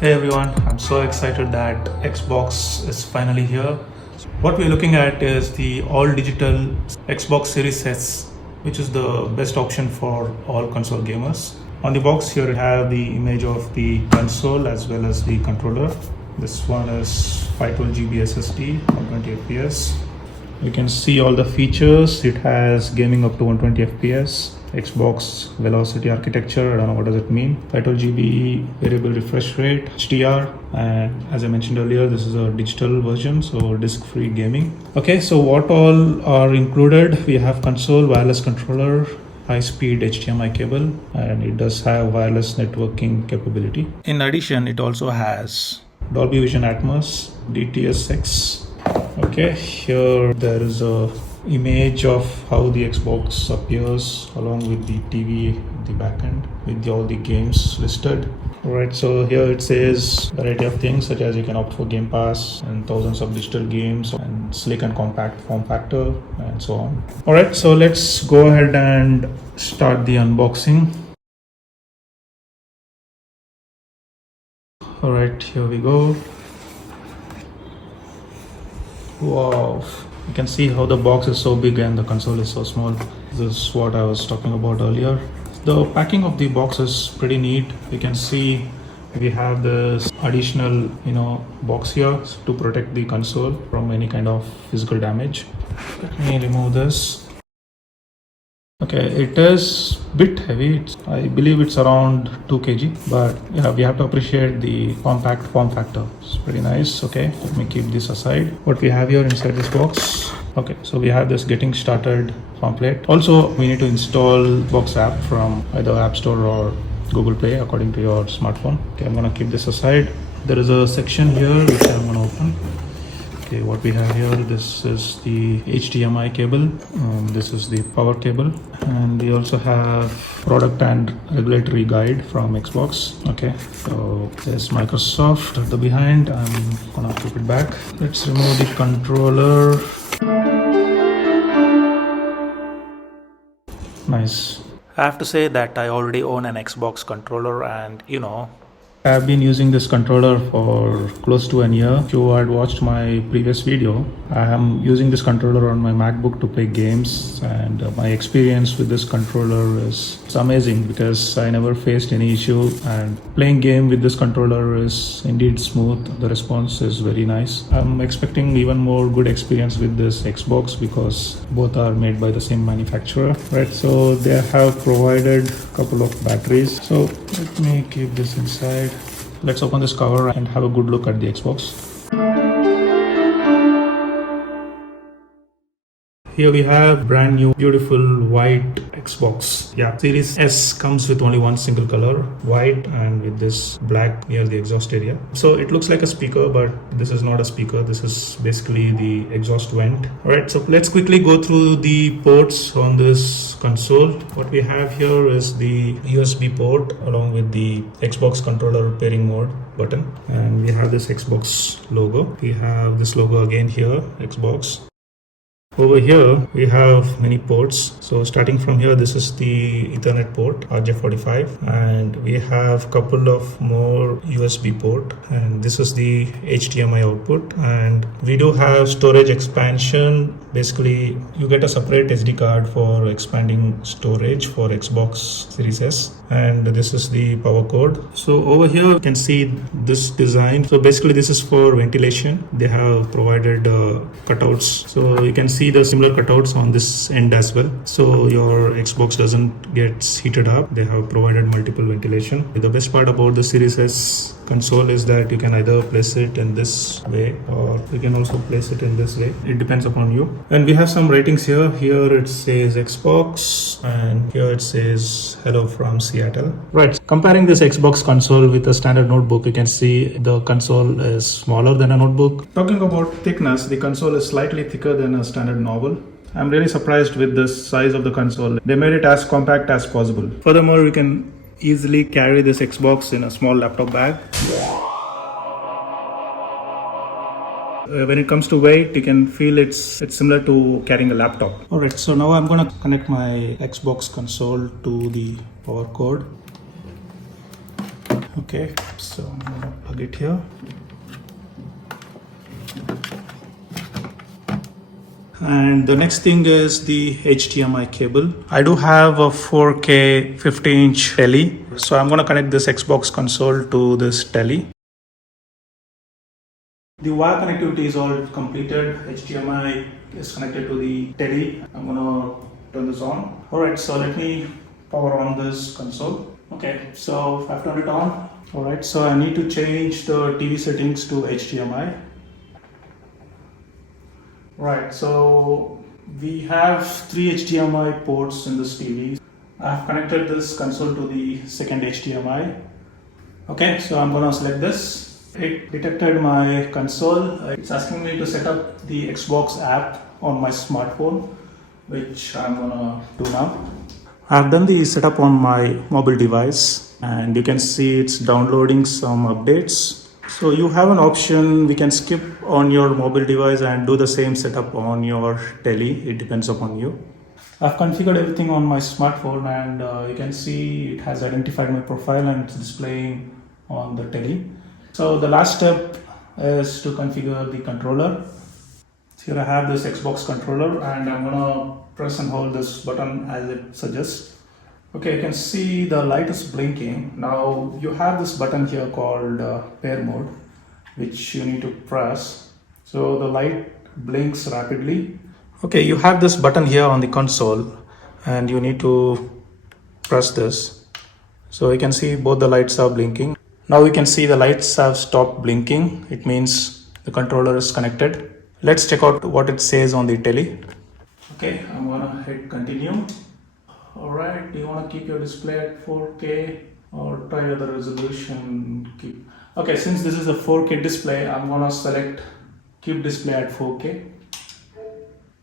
Hey everyone, I'm so excited that Xbox is finally here. What we're looking at is the all digital Xbox Series S, which is the best option for all console gamers. On the box here, you have the image of the console as well as the controller. This one is 512 GB SSD, 120 FPS. You can see all the features. It has gaming up to 120 FPS, Xbox Velocity architecture. I don't know what does it mean. 512 GB variable refresh rate, HDR, and as I mentioned earlier, this is a digital version, so disc-free gaming. Okay, so what all are included? We have console, wireless controller, high-speed HDMI cable, and it does have wireless networking capability. In addition, it also has Dolby Vision Atmos, DTS:X. Okay, here there is a image of how the Xbox appears along with the TV at the back end with all the games listed. Alright, so here it says variety of things such as you can opt for Game Pass and thousands of digital games and sleek and compact form factor and so on. Alright, so let's go ahead and start the unboxing. Alright, here we go. Wow, you can see how the box is so big and the console is so small. This is what I was talking about earlier. The packing of the box is pretty neat. You can see we have this additional box here to protect the console from any kind of physical damage. Let me remove this. Okay, it is a bit heavy. I believe it's around 2 kg, but yeah, we have to appreciate the compact form factor. It's pretty nice. Okay, let me keep this aside. What we have here inside this box. Okay, so we have this getting started pamphlet. Also, we need to install Box app from either App Store or Google Play according to your smartphone. Okay, I'm gonna keep this aside. There is a section here which I'm gonna open. Okay, what we have here, this is the HDMI cable, this is the power cable, and we also have product and regulatory guide from Xbox. Okay, so there's Microsoft at the behind. I'm gonna keep it back. Let's remove the controller. Nice. I have to say that I already own an Xbox controller, and I've been using this controller for close to a year. If you had watched my previous video, I am using this controller on my MacBook to play games, and my experience with this controller is amazing because I never faced any issue, and playing game with this controller is indeed smooth. The response is very nice. I'm expecting even more good experience with this Xbox because both are made by the same manufacturer, right? So they have provided a couple of batteries. So let me keep this inside. Let's open this cover and have a good look at the Xbox. Here we have brand new beautiful white Xbox. Yeah, Series S comes with only one single color, white, and with this black near the exhaust area. So it looks like a speaker, but this is not a speaker. This is basically the exhaust vent. Alright, so let's quickly go through the ports on this console. What we have here is the USB port along with the Xbox controller pairing mode button, and we have this Xbox logo. We have this logo again here, Xbox. Over here we have many ports. So starting from here, this is the Ethernet port RJ45, and we have couple of more USB port, and this is the HDMI output, and we do have storage expansion. Basically you get a separate SD card for expanding storage for Xbox Series S, and this is the power cord. So over here you can see this design. So basically this is for ventilation. They have provided cutouts, so you can see the similar cutouts on this end as well, so your Xbox doesn't get heated up. They have provided multiple ventilation. The best part about the Series S console is that you can either place it in this way or you can also place it in this way. It depends upon you. And we have some ratings here. Here it says Xbox, and here it says hello from Seattle. Right, comparing this Xbox console with a standard notebook, you can see the console is smaller than a notebook. Talking about thickness, the console is slightly thicker than a standard novel. I'm really surprised with the size of the console. They made it as compact as possible. Furthermore, you can easily carry this Xbox in a small laptop bag. When it comes to weight, you can feel it's similar to carrying a laptop. Alright, so now I'm going to connect my Xbox console to the power cord. Okay, so I'm going to plug it here. And the next thing is the HDMI cable. I do have a 4K 50-inch telly. So I'm going to connect this Xbox console to this telly. The wire connectivity is all completed. HDMI is connected to the telly. I'm going to turn this on. Alright, so let me power on this console. Okay, so I've turned it on. Alright, so I need to change the TV settings to HDMI. Right, so we have 3 HDMI ports in this TV. I've connected this console to the second HDMI. Okay, so I'm gonna select this. It detected my console. It's asking me to set up the Xbox app on my smartphone, which I'm gonna do now. I've done the setup on my mobile device, and you can see it's downloading some updates. So you have an option, we can skip on your mobile device and do the same setup on your telly. It depends upon you. I've configured everything on my smartphone, and you can see it has identified my profile and it's displaying on the telly. So the last step is to configure the controller. Here I have this Xbox controller, and I'm gonna press and hold this button as it suggests. Okay, you can see the light is blinking. Now you have this button here called pair mode, which you need to press. So the light blinks rapidly. Okay, you have this button here on the console, and you need to press this. So you can see both the lights are blinking. Now you can see the lights have stopped blinking. It means the controller is connected. Let's check out what it says on the telly. Okay, I'm gonna hit continue. Alright, do you want to keep your display at 4K or try other resolution? Okay, since this is a 4K display, I'm gonna select keep display at 4K.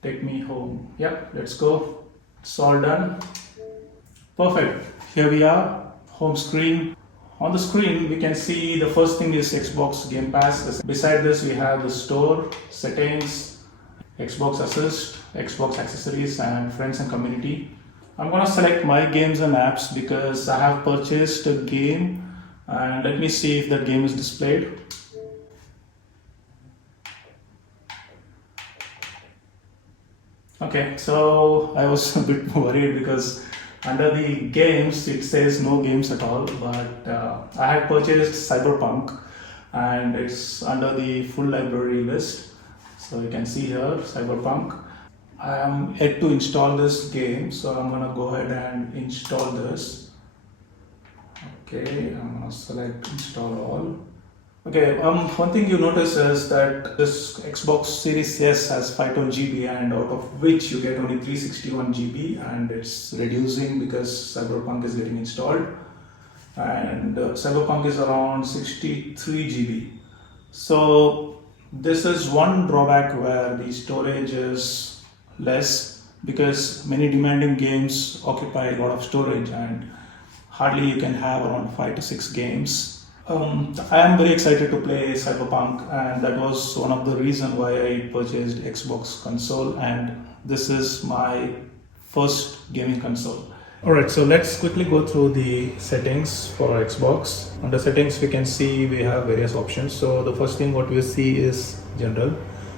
Take me home. Yep, let's go. It's all done. Perfect. Here we are, home screen. On the screen, we can see the first thing is Xbox Game Pass. Beside this, we have the store, settings, Xbox Assist, Xbox Accessories, and Friends and Community. I'm gonna select my games and apps because I have purchased a game, and let me see if that game is displayed. Okay, so I was a bit worried because under the games it says no games at all, but I had purchased Cyberpunk and it's under the full library list. So you can see here Cyberpunk. I am yet to install this game, so I'm gonna go ahead and install this. Okay, I'm gonna select install all. Okay, one thing you notice is that this Xbox Series S has 512 GB, and out of which you get only 361 GB, and it's reducing because Cyberpunk is getting installed, and Cyberpunk is around 63 GB. So this is one drawback where the storage is less because many demanding games occupy a lot of storage and hardly you can have around 5 to 6 games. I am very excited to play Cyberpunk, and that was one of the reasons why I purchased Xbox console, and this is my first gaming console. Alright, so let's quickly go through the settings for Xbox. Under settings we can see we have various options. So the first thing what we see is general.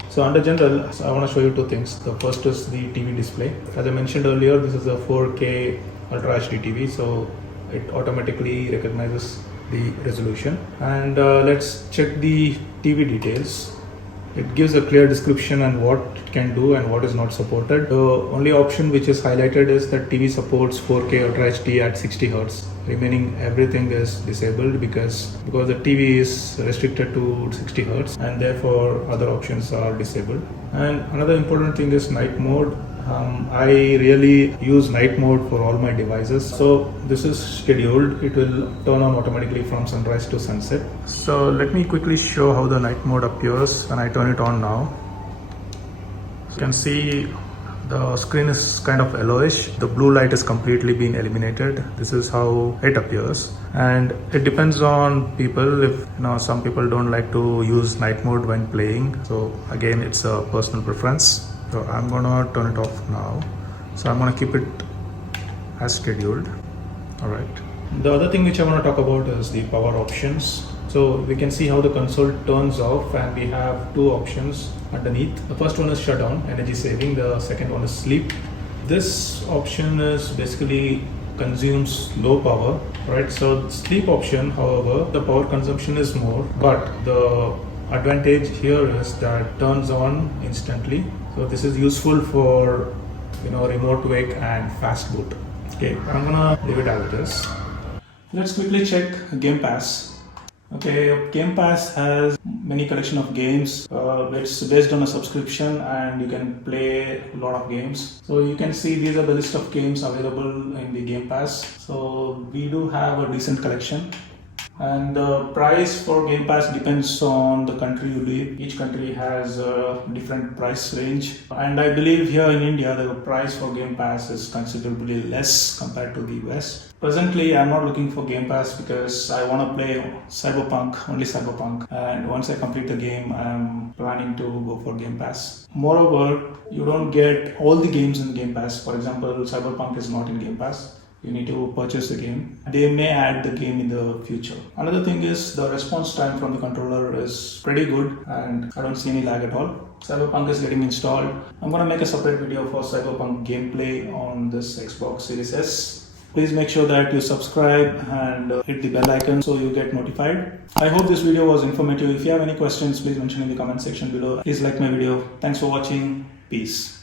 So under general, I want to show you two things. The first is the TV display. As I mentioned earlier, this is a 4K Ultra HD TV, so it automatically recognizes the resolution. And let's check the TV details. It gives a clear description on what it can do and what is not supported. The only option which is highlighted is that TV supports 4K Ultra HD at 60 Hz. Remaining everything is disabled because the TV is restricted to 60 Hz, and therefore other options are disabled. And another important thing is night mode. I really use night mode for all my devices. So this is scheduled. It will turn on automatically from sunrise to sunset. So let me quickly show how the night mode appears when I turn it on now. So you can see the screen is kind of yellowish. The blue light is completely been eliminated. This is how it appears, and it depends on people. If some people don't like to use night mode when playing, so again it's a personal preference. So I'm gonna turn it off now. So I'm gonna keep it as scheduled. All right. The other thing which I want to talk about is the power options. So we can see how the console turns off, and we have two options underneath. The first one is shutdown, energy saving. The second one is sleep. This option is basically consumes low power, right? So sleep option, however, the power consumption is more, but the advantage here is that turns on instantly. So this is useful for remote wake and fast boot. Okay, I'm gonna leave it as it is. Let's quickly check Game Pass. Okay, Game Pass has many collection of games. It's based on a subscription, and you can play a lot of games. So you can see these are the list of games available in the Game Pass. So we do have a decent collection. And the price for Game Pass depends on the country you live. Each country has a different price range. And I believe here in India, the price for Game Pass is considerably less compared to the US. Presently, I'm not looking for Game Pass because I want to play Cyberpunk, only Cyberpunk. And once I complete the game, I'm planning to go for Game Pass. Moreover, you don't get all the games in Game Pass. For example, Cyberpunk is not in Game Pass. You need to purchase the game. They may add the game in the future. Another thing is the response time from the controller is pretty good, and I don't see any lag at all. Cyberpunk is getting installed. I'm gonna make a separate video for Cyberpunk gameplay on this Xbox Series S. Please make sure that you subscribe and hit the bell icon so you get notified. I hope this video was informative. If you have any questions, please mention in the comment section below. Please like my video. Thanks for watching. Peace.